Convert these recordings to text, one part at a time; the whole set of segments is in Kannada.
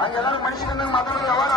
ಹಂಗೆಲ್ಲರೂ ಮನುಷ್ಯನಂಗೆ ಮಾತಾಡೋದು ಯಾವಾಗ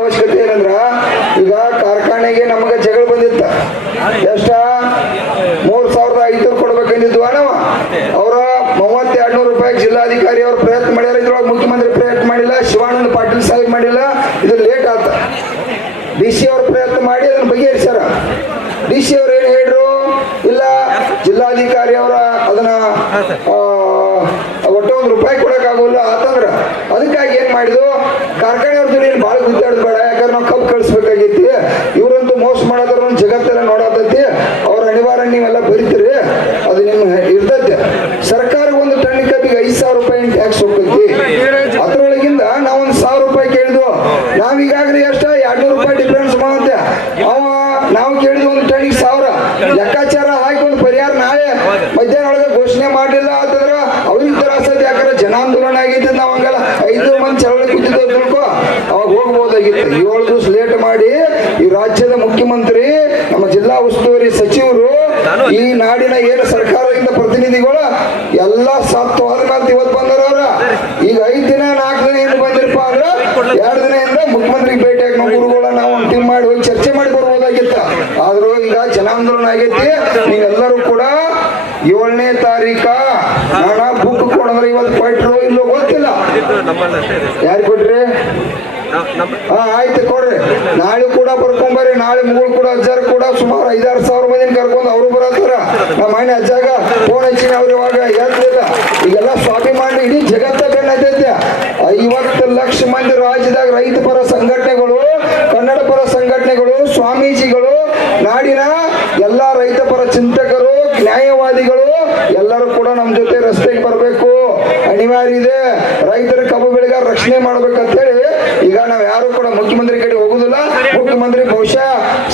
ಅವಶ್ಯಕತೆ ಏನಂದ್ರ, ಈಗ ಕಾರ್ಖಾನೆಗೆ ನಮಗೆ ಜಗಳ ಬಂದಿತ್ತ. ಎಷ್ಟ? ಮೂರ್ ಸಾವಿರದ ಐದು ಕೊಡ್ಬೇಕಂದಿದ್ವ ನಾವ ಅವ್ರ ಮೂವತ್ತೆರಡು ನೂರು ರೂಪಾಯಿ ಜಿಲ್ಲಾಧಿಕಾರಿ ಅವ್ರ ಪ್ರಯತ್ನ ಮಾಡ್ಯಾರ, ಇದ್ರೊಳಗೆ ಮುಖ್ಯಮಂತ್ರಿ ಪ್ರಯತ್ನ ಮಾಡಿಲ್ಲ, ಶಿವಾನಂದ ಪಾಟೀಲ್ ಸಾಹೇಬ್ ಮಾಡಿಲ್ಲ, ಇದು ಲೇಟ್ ಆತ. ಡಿ ಸಿ ಅವ್ರ ಪ್ರಯತ್ನ ಮಾಡಿ ಅದನ್ನ ಬಗೆಹರಿಸ್ಯಾರ. ಡಿ ಸಿ ಜಿಲ್ಲಾಧಿಕಾರಿ ಅವರ ಅದನ್ನ ಒಟ್ಟು ಒಂದು ರೂಪಾಯಿ ಆಗೋಲ್ಲ ಆತಂದ್ರ ಅದಕ್ಕಾಗಿ ಏನ್ ಮಾಡಿದ್ರು ಕಾರ್ಖಾನೆ ಅವ್ರ ಜೊತೆ ಬಾಳ ಗುದ್ದಾಡದ್ ಬೇಡ ಯಾಕಂದ್ರೆ ನಾವು ಕಬ್ಬು ಕಳಿಸ್ಬೇಕು. ಉಸ್ತುವಾರಿ ಸಚಿವರು ಈ ನಾಡಿನ ಏನು ಸರ್ಕಾರದಿಂದ ಪ್ರತಿನಿಧಿಗಳು ಎಲ್ಲ ಸತ್ತು ಆದ್ಮೇಲೆ ಇವತ್ತು ಬಂದಾರ ಅವ್ರ. ಈಗ ಐದ್ ದಿನ ನಾಲ್ಕು ದಿನ ಏನು ಬಂದಿರಪ್ಪ ಅಂದ್ರ ಎರಡು ದಿನದಿಂದ ಮುಖ್ಯಮಂತ್ರಿಗೆ ಭೇಟಿಯಾಗಿ ನಾವು ಗುರುಗಳನ್ನ ನಾವು ಟೀಮ್ ಮಾಡಿ ಹೋಗಿ ಚರ್ಚೆ ಮಾಡಿ ಬರ್ಬೋದಾಗಿತ್ತ. ಆದ್ರೂ ಈಗ ಜನಾಂದೋಲನ ಆಗೈತಿ. ನೀವೆಲ್ಲರೂ ಕೂಡ ಏಳನೇ ತಾರೀಕ ಹಣ ಬುಕ್ ಕೊಡಂದ್ರೆ ಇವತ್ತು ಕೊಟ್ರು ಇಲ್ಲೋ ಗೊತ್ತಿಲ್ಲ. ಯಾರು ಕೊಟ್ರಿ? ಆಯ್ತು ಕೊಡ್ರಿ. ನಾಳೆ ಕೂಡ ಬರ್ಕೊಂಬರ್ರಿ ನಾಳೆ ಮೂರು ಕೂಡ ಅಜ್ಜಾರು ಕೂಡ ಸುಮಾರು ಐದಾರು ಸಾವಿರ ಮಂದಿನ ಕರ್ಕೊಂಡು ಅವರು ಬರತ್ತಾರ. ನಮ್ಮ ಮನೆ ಅಜ್ಜಾಗ ಫೋನ್ ಹಚ್ಚಿನ ಅವ್ರು ಇವಾಗ ಹೇಳ್ತಿಲ್ಲ. ಈಗೆಲ್ಲ ಸ್ವಾಭಿಮಾನಿ ಇಡೀ ಜಗತ್ತ ಬೆನ್ನತ್ತೈತೆ ಐವತ್ತು ಲಕ್ಷ ಮಂದಿ ರಾಜ್ಯದಾಗ ರೈತ ಪರ ಸಂಘಟನೆಗಳು, ಕನ್ನಡ ಪರ ಸಂಘಟನೆಗಳು, ಸ್ವಾಮೀಜಿಗಳು, ನಾಡಿನ ಎಲ್ಲಾ ರೈತ ಪರ ಚಿಂತಕರು, ನ್ಯಾಯವಾದಿಗಳು ಎಲ್ಲರೂ ಕೂಡ ನಮ್ಮ ಜೊತೆ ರಸ್ತೆಗೆ ಬರಬೇಕು. ಅನಿವಾರ್ಯ ಇದೆ ರೈತರ ಕಬ್ಬು ಬೆಳೆಗಾರ ರಕ್ಷಣೆ ಮಾಡ್ಬೇಕಂತ ಹೇಳಿ ಈಗ ನಾವ್ ಯಾರು ಕೂಡ ಮುಖ್ಯಮಂತ್ರಿ ಕಡೆ ಹೋಗುದಿಲ್ಲ ಮುಖ್ಯಮಂತ್ರಿ ಬಹುಶಃ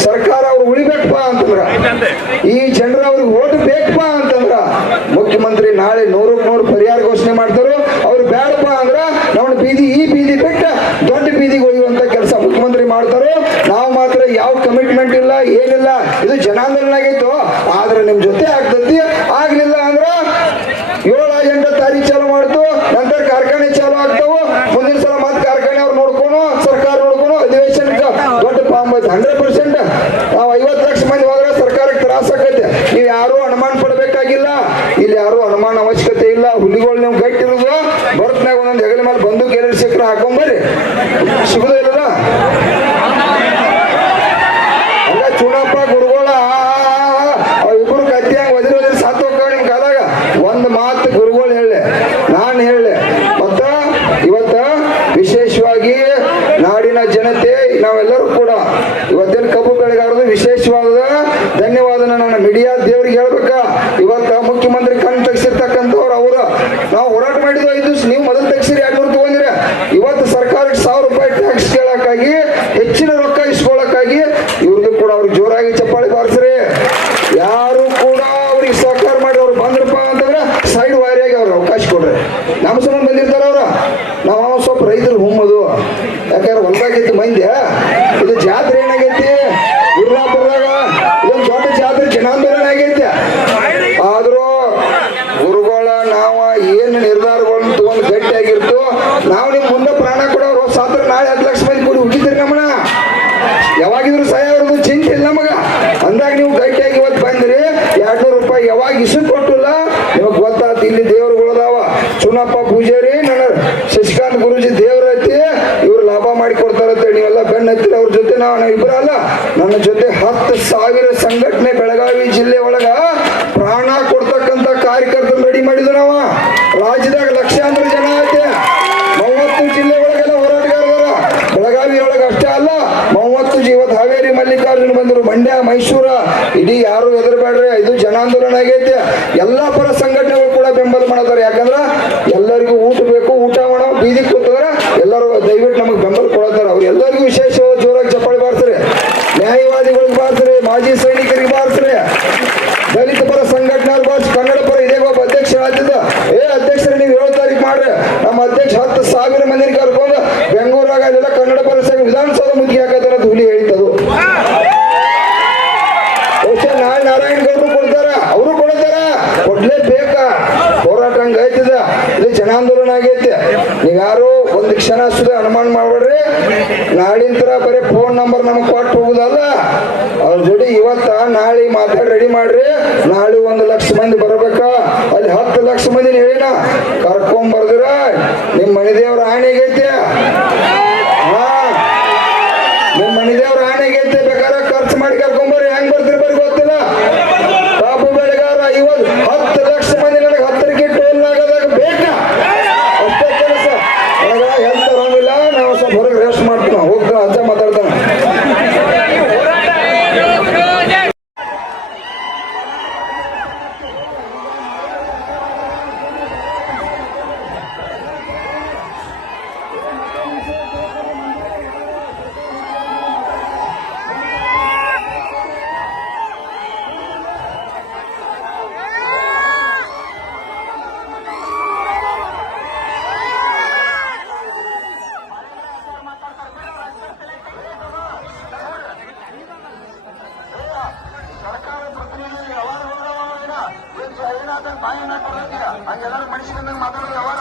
ಸರ್ಕಾರ ಅವ್ರು ಉಳಿಬೇಕಪ್ಪ ಅಂತಂದ್ರ ಈ ಜನರ ಅವ್ರಿಗೆ ಓಟ್ ಬೇಕಪ್ಪ ಅಂತಂದ್ರ ಮುಖ್ಯಮಂತ್ರಿ ನಾಳೆ ನೂರಕ್ಕೆ ನೂರು ಪರಿಹಾರ ಘೋಷಣೆ ಮಾಡ್ತಾರೋ ಅವ್ರು ಬೇಡಪ್ಪ ಅಂದ್ರ ನಮ್ಮ ಬೀದಿ ಈ ಬೀದಿ ಬಿಟ್ಟ ದೊಡ್ಡ ಬೀದಿಗೆ ಒಯ್ಯುವಂತ ಕೆಲಸ ಮುಖ್ಯಮಂತ್ರಿ ಮಾಡ್ತಾರೋ ನಾವು ಮಾತ್ರ ಯಾವ ಕಮಿಟ್ಮೆಂಟ್ ಇಲ್ಲ, ಏನಿಲ್ಲ, ಇದು ಜನಾಂದೋಲನ ಆಗಿತ್ತು ಆದ್ರೆ ನಿಮ್ ಜೊತೆ ಆಗ್ತತಿ ಆಗ್ಲಿಲ್ಲ ಅಂದ್ರ ಏಳ ಎಂಟು ತಾರೀಕು ಚಾಲು ಮಾಡ್ತು, ನಂತರ ಕಾರ್ಖಾನೆ ಚಾಲು ಆಗ್ತಾವು. ಮುಂದಿನ ಸಲ ಮತ್ತೆ ಕಾರ್ಖಾನೆ ಅವ್ರು ನೋಡ್ಕೊನು, ಸರ್ಕಾರ ನೋಡ್ಕೊನು, ಅಧಿವೇಶನ ದೊಡ್ಡ ಪಾಂಬ್ ಹಂಡ್ರೆಡ್ ಪರ್ಸೆಂಟ್ ನಾವು ಐವತ್ತು ಲಕ್ಷ ಮಂದಿ ಹೋದ್ರೆ ಸರ್ಕಾರಕ್ಕೆ ತ್ರಾಸ ಆಕೈತೆ. ನೀವು ಯಾರು ಅನುಮಾನ ಪಡ್ಬೇಕಾಗಿಲ್ಲ. ಇಲ್ಲಿ ಯಾರು ಅನುಮಾನ ಅವಶ್ಯಕತೆ ಇಲ್ಲ. ಹುಲಿಗಳು ನೀವು ಗಟ್ಟಿರೋದು. ಬರ್ತನಾಗ ಒಂದೊಂದು ಹೆಗಲ ಮೇಲೆ ಬಂದು ಕೇಳಿ ಸಿಕ್ಕರೆ ಹಾಕೊಂಬರ್ರಿ ಸಿಗುದೇ ಇಲ್ಲ ಅಲ್ಲ ಚುನಪ್ಪ ಗುರುಗಳ ಇಬ್ರು ಕತ್ತಿ ಹಂಗ ಒದಿರಿ ಒದಿರಿ ಸತ್ತು ಹೋಗ್ತಾವ ನಿಮ್ ಕಾಲಾಗ ಒಂದ್ ಮಾತು ಗುರುಗಳು ಹೇಳಿ ನಾನು ಹೇಳಿ ಮತ್ತ ಇವತ್ತ ವಿಶೇಷವಾಗಿ ನಾಡಿನ ಜನತೆ ನಾವೆಲ್ಲರೂ ಕೂಡ ಇವತ್ತಿನ ಕಬ್ಬು ಬೆಳೆಗಾರದು ವಿಶೇಷವಾದ ಧನ್ಯವಾದನ ನನ್ನ ಮೀಡಿಯಾ ದೇವ್ರಿಗೆ ಹೇಳ್ಬೇಕ ಇವತ್ತ ಮುಖ್ಯಮಂತ್ರಿ ಕಣ್ ತೆಗ್ಸಿರ್ತಕ್ಕಂಥವ್ರು ಅವರು. ನಾವು ಹೋರಾಟ ಮಾಡಿದ್ವಿ ಐದು ದಿವಸ, ನೀವು ಮೊದಲು ತೆಗ್ಸಿರಿ ಎರಡ್ನೂರು ತಗೊಂಡಿರ? ಇವತ್ತು ಸರ್ಕಾರಕ್ಕೆ ಸಾವಿರ ರೂಪಾಯಿ ಟ್ಯಾಕ್ಸ್ ಕೇಳಕ್ಕಾಗಿ, ಹೆಚ್ಚಿನ ರೊಕ್ಕ ಇಸ್ಕೊಳಕ್ಕಾಗಿ ಇವ್ರಿಗೆ ಕೂಡ ಅವ್ರಿಗೆ ಜೋರಾಗಿ ಚಪ್ಪಾಳಿ ಬಾರಿಸ್ರಿ. ಯಾರು ಕೂಡ ಅವ್ರಿಗೆ ಸಹಕಾರ ಮಾಡಿ ಅವ್ರು ಬಂದ್ರಪ್ಪ ಅಂತಂದ್ರೆ ಸೈಡ್ ವಾರಿಯಾಗಿ ಅವ್ರಿಗೆ ಅವಕಾಶ ಕೊಡ್ರಿ. ನಮ್ಮ ಸಂಬಂಧ ಬಂದಿರ್ತಾರ ಅವ್ರ. ನಾವು ಸ್ವಲ್ಪ ರೈತರು ಹುಮ್ಮದು. ಯಾಕಂದ್ರೆ ಒಂದಾಗಿತ್ತು ಮಂದಿ ಇದು ಜಾತ್ರೆ ಏನಾಗೈತಿ ಗುರುನಾಪುರದಾಗ ಇದೊಂದು ದೊಡ್ಡ ಜಾತ್ರೆ ಜನಾಂದೋಲನ ಆಗೈತಿ ಆದ್ರೂ ಗುರುಗಳ ನಾವ ಏನು ನಿರ್ಧಾರಗಳನ್ನ ತಗೊಂಡು ಗಟ್ಟಿಯಾಗಿರ್ತು ನಾವು ನಿಮ್ ಮುಂದೆ ಪ್ರಾಣ ಕೊಡೋರು ಸಾತ್ರ ನಾಳೆ ಹತ್ತು ಲಕ್ಷ ಮಂದಿ ಕೂಡಿ ಹುಟ್ಟಿದ್ರಿ ನಮ್ಮನ ಯಾವಾಗಿದ್ರು ಸಹಾಯ ಅವ್ರದ್ದು ಚಿಂತೆ ಇಲ್ಲ ನಮಗ ಅಂದಾಗ ನೀವು ಗಟ್ಟಿಯಾಗಿ ಇವತ್ತು ಬಂದ್ರಿ ಎರಡ್ನೂರು ರೂಪಾಯಿ ಯಾವಾಗ ಇಸು ಕೊಟ್ಟಿಲ್ಲ ನಿಮಗ್ ಗೊತ್ತಾತ ಇಲ್ಲಿ ದೇವರುಗಳದಾವ ಚುನಪ್ಪ ಪೂಜಾರಿ ನನ್ನ ಶಶಿಕಾಂತ್ ಗುರುಜಿ ದೇವ್ರ ಐತಿ, ಇವ್ರು ಲಾಭ ಮಾಡಿ ಕೊಡ್ತಾರತ್ತೆ ನೀವೆಲ್ಲ ಬೆನ್ನ ಹತ್ತಿರ ಅವ್ರ ಜೊತೆ ನಾನು ನಾವು ಅಲ್ಲ ನನ್ನ ಜೊತೆ ಹತ್ತು ಸಾವಿರ ಸಂಘಟನೆ ಬೆಳಗಾವಿ ಜಿಲ್ಲೆ ಒಳಗ ಪ್ರಾಣ ಕೊಡ್ತಕ್ಕಂತ ಕಾರ್ಯಕರ್ತರು ರೆಡಿ ಮಾಡಿದ್ರು ನಾವ. ರಾಜ್ಯದಾಗ ಲಕ್ಷಾಂತರ ಜನ ಐತೆ. ಮೂವತ್ತು ಜಿಲ್ಲೆ ಒಳಗೆಲ್ಲ ಹೋರಾಟಗಾರರ. ಬೆಳಗಾವಿ ಒಳಗ ಅಷ್ಟೇ ಅಲ್ಲ, ಮೂವತ್ತು ಜೀವತ್ ಹಾವೇರಿ ಮಲ್ಲಿಕಾರ್ಜುನ ಬಂದರು, ಮಂಡ್ಯ, ಮೈಸೂರ, ಇಡೀ ಯಾರು ಹೆದರ್ಬೇಡ್ರಿ ಇದು ಜನಾಂದೋಲನ ಆಗೈತೆ. ಎಲ್ಲಾ ಪರ ಸಂಘಟನೆಗಳು ಕೂಡ ಬೆಂಬಲ ಮಾಡ್ತಾರೆ ಯಾಕಂದ್ರ ಎಲ್ಲರಿಗೂ ಊಟ ಬೇಕು ಊಟ ಮಾಡೋ ಬೀದಿ ಕೂತಂದ್ರ ಎಲ್ಲರೂ ದಯವಿಟ್ಟು ನಮಗೆ ಬೆಂಬಲ ಕೊಡತಾರ ಅವ್ರು ಎಲ್ಲರಿಗೂ ವಿಶೇಷವಾದ ಜೋರಾಗಿ ಚಪ್ಪಾಳಿ ಬಾರಿಸ್ರಿ ನ್ಯಾಯವಾದಿಗಳಿಗೆ ಬಾರಿಸ್ರಿ ಮಾಜಿ ಸೈನಿಕರಿಗೆ ಬಾರಿಸ್ರಿ ದಲಿತ ಪರ ಸಂಘಟನೆಯವ್ರು ಬಾರಿಸಿ ಕನ್ನಡ ಪರ ಇದೇ ಒಬ್ಬ ಅಧ್ಯಕ್ಷ ಹೇಳ್ತಿದ್ದ ಏ ಅಧ್ಯಕ್ಷರು ನೀವು ಏಳು ತಾರೀಕು ಮಾಡ್ರಿ ನಮ್ಮ ಅಧ್ಯಕ್ಷ ಹತ್ತು ಸಾವಿರ ಮಂದಿನ ಕರ್ಕೊಂಡು ಬೆಂಗಳೂರಾಗ ಅದೆಲ್ಲ ಕನ್ನಡ ಪರ ಸಂಘ ವಿಧಾನಸೌಧ ಮುಗಿ ಹಾಕತ್ತಾರ ಹುಲಿ ಅದು ಬಹುಶಃ ನಾಳೆ ನಾರಾಯಣ ಗೌಡರು ಕೊಡ್ತಾರ, ಅವರು ಕೊಡ್ತಾರ. ಕೊಡ್ಲೇಬೇಕ ಹೋರಾಟ ಹಂಗ ಐತಿದ ಇದು ಜನಾಂದೋಲನ ಆಗೈತೆ. ನೀವ್ಯಾರು ಒಂದ್ ಕ್ಷಣ ಸುದ ಅನುಮಾನ ಮಾಡ್ಬೇಡ್ರಿ. ನಾಳಿಂತರ ಬರೀ ಫೋನ್ ನಂಬರ್ ನಮಗ್ ಕೊಟ್ಟು ಹೋಗುದಲ್ಲ. ಅವ್ರ ಜೋಡಿ ಇವತ್ತ ನಾಳೆ ಮಾತಾಡಿ ರೆಡಿ ಮಾಡ್ರಿ. ನಾಳೆ ಒಂದ್ ಲಕ್ಷ ಮಂದಿ ಬರಬೇಕಾ. ಅಲ್ಲಿ ಹತ್ತು ಲಕ್ಷ ಮಂದಿ ಹೇಳಿನ? ಕರ್ಕೊಂಡ್ ಬರ್ದಿರ ನಿಮ್ ಮನೆ ದೇವ್ರ ಆಣೆ हद ಕೊಡ್ತೀಯ ಹಂಗೆಲ್ಲಾರು ಮನುಷ್ಯನಂಗ್ ಮಾತಾಡೋ